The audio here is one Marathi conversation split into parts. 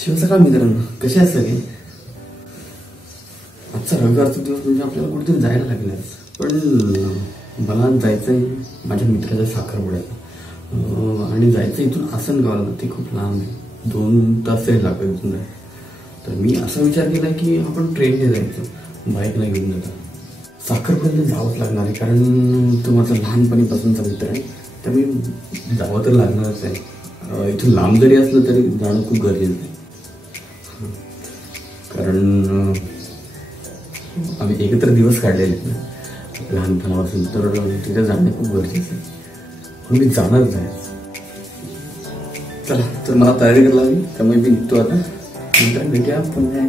शिवसकाळ मित्रांनो, कसे आहेत सगळे? आजचा रविवारचा दिवस म्हणजे आपल्याला कुठेतरी जायला लागले, पण मला जायचंय माझ्या मित्राच्या साखरपुड्याला आणि जायचं इथून आसनगावला. ते खूप लांब आहे, 2 तास तरी लागतात इथून जायला. तर मी असा विचार केला की आपण ट्रेनने जायचं, बाईकला घेऊन जाता. साखरपुड्याला जावंच लागणार आहे, कारण तो माझा लहानपणीपासूनचा मित्र आहे, तर मी जावं तर लागणारच आहे. इथून लांब जरी असलं तरी जाणं खूप गरजेचं आहे, कारण आम्ही एकत्र दिवस काढलेले आहेत ना लहानपणापासून, तर तिथे जाणं खूप गरजेचं आहे. म्हणून मी जाणारच आहे. चला, तर मला तयारी करायला हवी, त्यामुळे मी निघतो आता. नंतर भेटूया पुन्हा.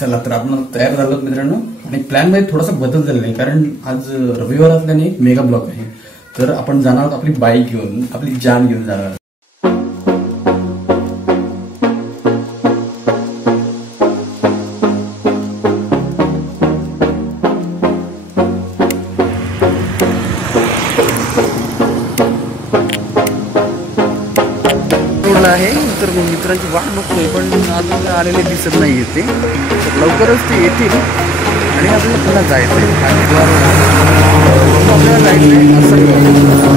चला, तर आपण तयार झालो मित्रांनो, आणि प्लॅन मध्ये थोडासा बदल झालेला आहे, कारण आज रविवार असल्याने मेगा ब्लॉक आहे. तर आपण जाणार आहोत आपली बाईक घेऊन, आपली जान घेऊन जाणार. आहे तर मित्रांची वाट बघतोय, पण अजून आलेले दिसत नाही येते. लवकरच ते येतील आणि आपल्याला पुन्हा जायचं आहे. आपल्याला जायचं असं.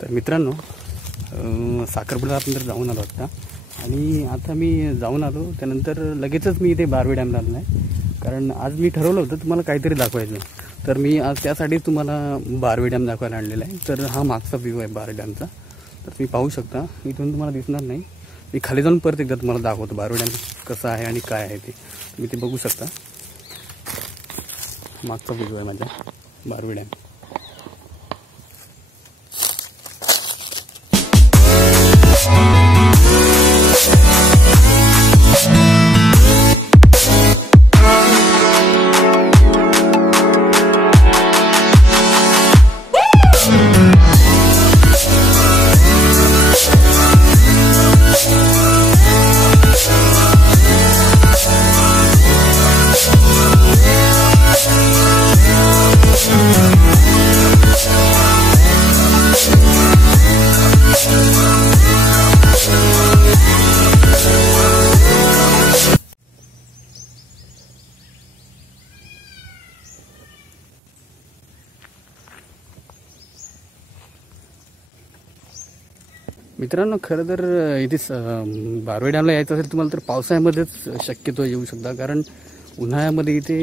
तर मित्रांनो, साखरपुड्याला आपण तर जाऊन आलो आता, आणि आता मी जाऊन आलो त्यानंतर लगेचच मी इथे बारवे डॅमला आलो नाही, कारण आज मी ठरवलं होतं तुम्हाला काहीतरी दाखवायचं. तर मी आज त्यासाठी तुम्हाला बारवे डॅम दाखवायला आणलेला आहे. तर हा मागचा व्ह्यू आहे बारवे डॅमचा, तर तुम्ही पाहू शकता. इथून तुम्हाला दिसणार नाही, मी खाली जाऊन परत एकदा तुम्हाला दाखवतो बारवे डॅम कसा आहे आणि काय आहे ते. तुम्ही ते बघू शकता. मागचा व्ह्यू आहे माझ्या बारवे डॅम. मित्रांनो, खरं तर इथे बारवे डॅमला यायचं असेल तुम्हाला तर पावसाळ्यामध्येच शक्यतो येऊ शकता, कारण उन्हाळ्यामध्ये इथे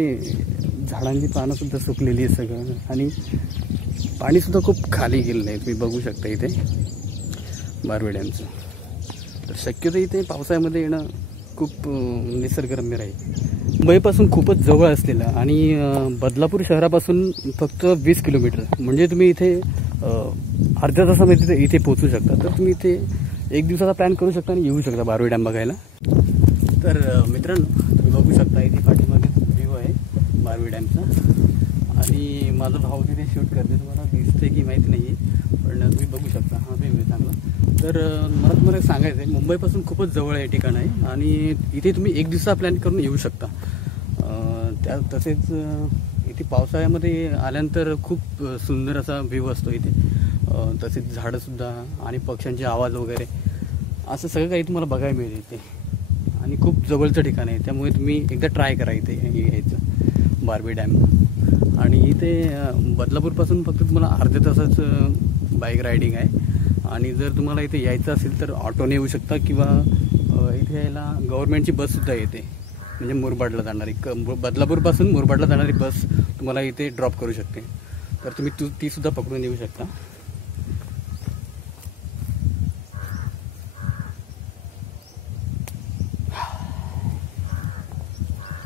झाडांची पानंसुद्धा सुकलेली आहे सगळं, आणि पाणीसुद्धा खूप खाली गेलेलं आहे. तुम्ही बघू शकता इथे बारवे डॅमचं. तर शक्यतो इथे पावसाळ्यामध्ये येणं खूप निसर्गरम्य राहील. मुंबईपासून खूपच जवळ असलेलं आणि बदलापूर शहरापासून फक्त 20 किलोमीटर, म्हणजे तुम्ही इथे अर्ध्या तासामध्ये इथे पोहोचू शकता. तर तुम्ही इथे एक दिवसाचा प्लॅन करू शकता आणि येऊ शकता बारवे डॅम बघायला. तर मित्रांनो, तुम्ही बघू शकता इथे पाठीमागे व्ह्यू आहे बारवे डॅमचा, आणि माझा भाऊ तिथे शूट करते. तुम्हाला दिसते की माहिती नाही आहे, पण तुम्ही बघू शकता. हा व्ह्यू आहे चांगला. तर मला तुम्हाला सांगायचं आहे, मुंबईपासून खूपच जवळ आहे ठिकाण आहे, आणि इथे तुम्ही एक दिवसाचा प्लॅन करून येऊ शकता. तसेच इथे पावसाळ्यामध्ये आल्यानंतर खूप सुंदर असा व्ह्यू असतो इथे. तसेच झाडंसुद्धा आणि पक्ष्यांचे आवाज वगैरे असं सगळं काही तुम्हाला बघायला मिळेल इथे, आणि खूप जवळचं ठिकाण आहे. त्यामुळे तुम्ही एकदा ट्राय करा इथे यायचं बारवे डॅम. आणि इथे बदलापूरपासून फक्त तुम्हाला अर्ध्या तासाचं बाईक रायडिंग आहे, आणि जर तुम्हाला इथे यायचं असेल तर ऑटोने येऊ शकता, किंवा इथे यायला गव्हर्नमेंटची बससुद्धा येते, म्हणजे मुरबाडला जाणारी बदलापूरपासून मुरबाडला जाणारी बस तुम्हाला इथे ड्रॉप करू शकते. तर तुम्ही ती सुद्धा पकडून येऊ शकता.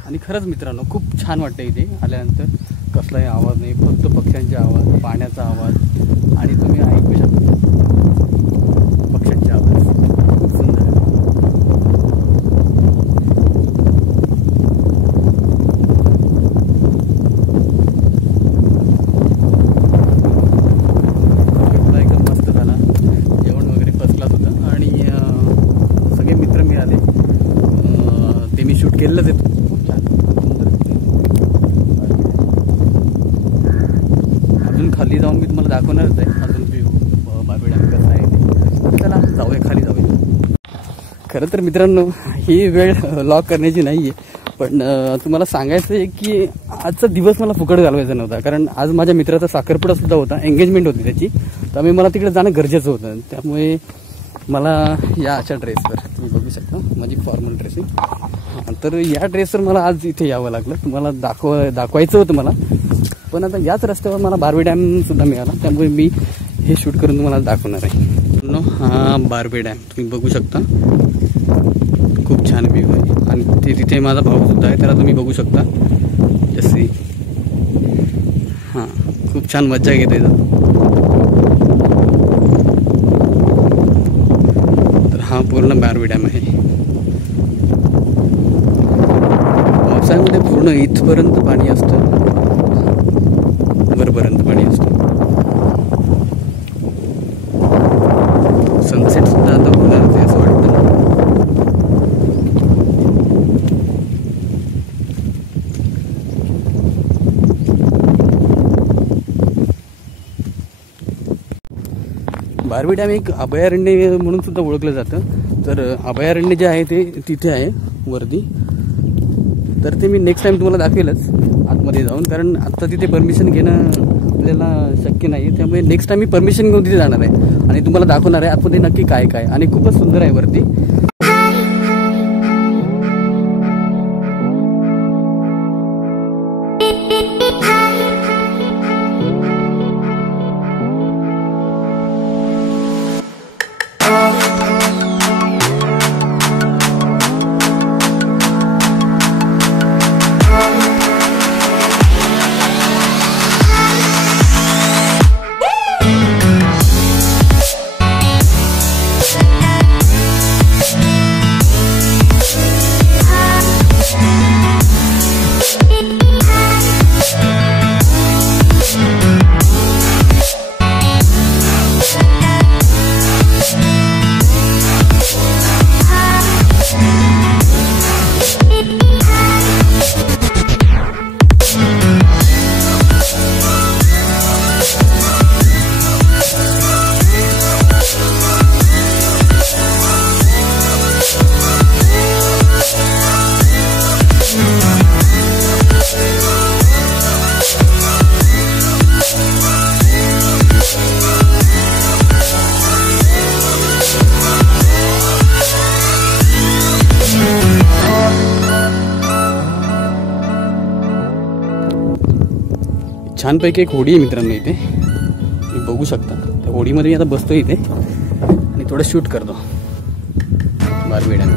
आणि खरंच मित्रांनो, खूप छान वाटतं इथे आल्यानंतर. कसलाही आवाज नाही, फक्त पक्ष्यांचे आवाज, पाण्याचा आवाज, आणि तुम्ही ऐकू शकता पक्ष्यांचे आवाज. खूप सुंदर आहे. एकदम मस्त झाला, जेवण वगैरे बसलाच होतं, आणि सगळे मित्र मिळाले. ते मी शूट केलेलंच आहे. खूप छान अजून खाली जाऊन मी तुम्हाला दाखवणारच आहे अजून व्ह्यू बारवे डॅम कसा आहे ते. चला जाऊया, खाली जाऊया. खरं तर मित्रांनो, ही वेळ लॉक करण्याची नाही आहे, पण तुम्हाला सांगायचं आहे की आजचा दिवस मला फुकट घालवायचा नव्हता, कारण आज माझ्या मित्राचा साखरपुडासुद्धा होता, एंगेजमेंट होती त्याची. त्यामुळे मला तिकडे जाणं गरजेचं होतं. त्यामुळे मला या अशा ड्रेसवर, तुम्ही बघू शकता माझी फॉर्मल ड्रेसिंग, तर या ड्रेसवर मला आज इथे यावं लागलं. तुम्हाला दाखवायचं होतं मला, पण आता याच रस्त्यावर मला बारवे डॅमसुद्धा मिळाला, त्यामुळे मी हे शूट करून तुम्हाला दाखवणार आहे. हा बारवे डॅम तुम्ही बघू शकता, खूप छान व्ह्यू आहे, आणि तिथे माझा भाऊसुद्धा आहे, त्याला तुम्ही बघू शकता जसे. हां, खूप छान मजा घेत आहे. तर हा पूर्ण बारवे डॅम आहे. पावसाळ्यामध्ये पूर्ण इथपर्यंत पाणी असतं, वरपर्यंत पाणी असतं. सनसेट सुद्धा आता होणार ते असं वाटतं. बारवे डॅम एक अभयारण्य म्हणून सुद्धा ओळखलं जातं. तर अभयारण्य जे आहे ते तिथे आहे वरती. तर ते मी नेक्स्ट टाइम तुम्हाला दाखवेलच आतमध्ये जाऊन, कारण आत्ता तिथे परमिशन घेणं आपल्याला शक्य नाही. त्यामुळे नेक्स्ट टाइम मी परमिशन घेऊन तिथे जाणार आहे आणि तुम्हाला दाखवणार आहे आतमध्ये नक्की काय काय. आणि खूपच सुंदर आहे वरती. छानपैकी एक होडी आहे मित्रांनो इथे, तुम्ही बघू शकता. त्या होडीमध्ये मी आता बसतो इथे आणि थोडं शूट करतो बारबेड्याने.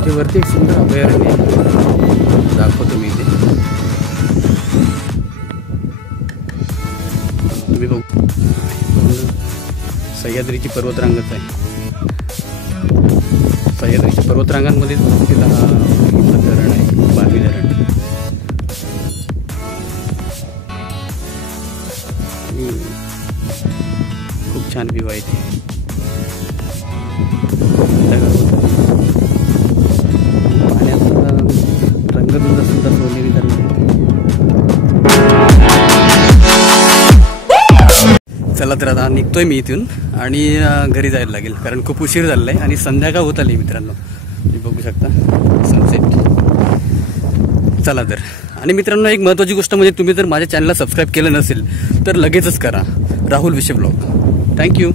इथे वरती एक सुंदर अभयारण्य दाखवतो मी इथे, तुम्ही बघू. सह्याद्रीची पर्वतरांगच आहे. सह्याद्रीच्या पर्वतरांगांमध्ये धरण आहे, बारवी धरण. खूप छान व्ह्यू आहे इथे. पाण्याचा रंग सुद्धा सोनेरी धरण. चला तर आता निघतोय मी इथून आणि घरी जायला लागेल, कारण खूप उशीर झालेला आहे आणि संध्याकाळ होत आली मित्रांनो. तुम्ही बघू शकता सनसेट. चला तर. आणि मित्रांनो एक महत्त्वाची गोष्ट म्हणजे तुम्ही जर माझ्या चॅनलला सबस्क्राईब केलं नसेल तर लगेचच करा. राहुल विषय ब्लॉग. थँक्यू.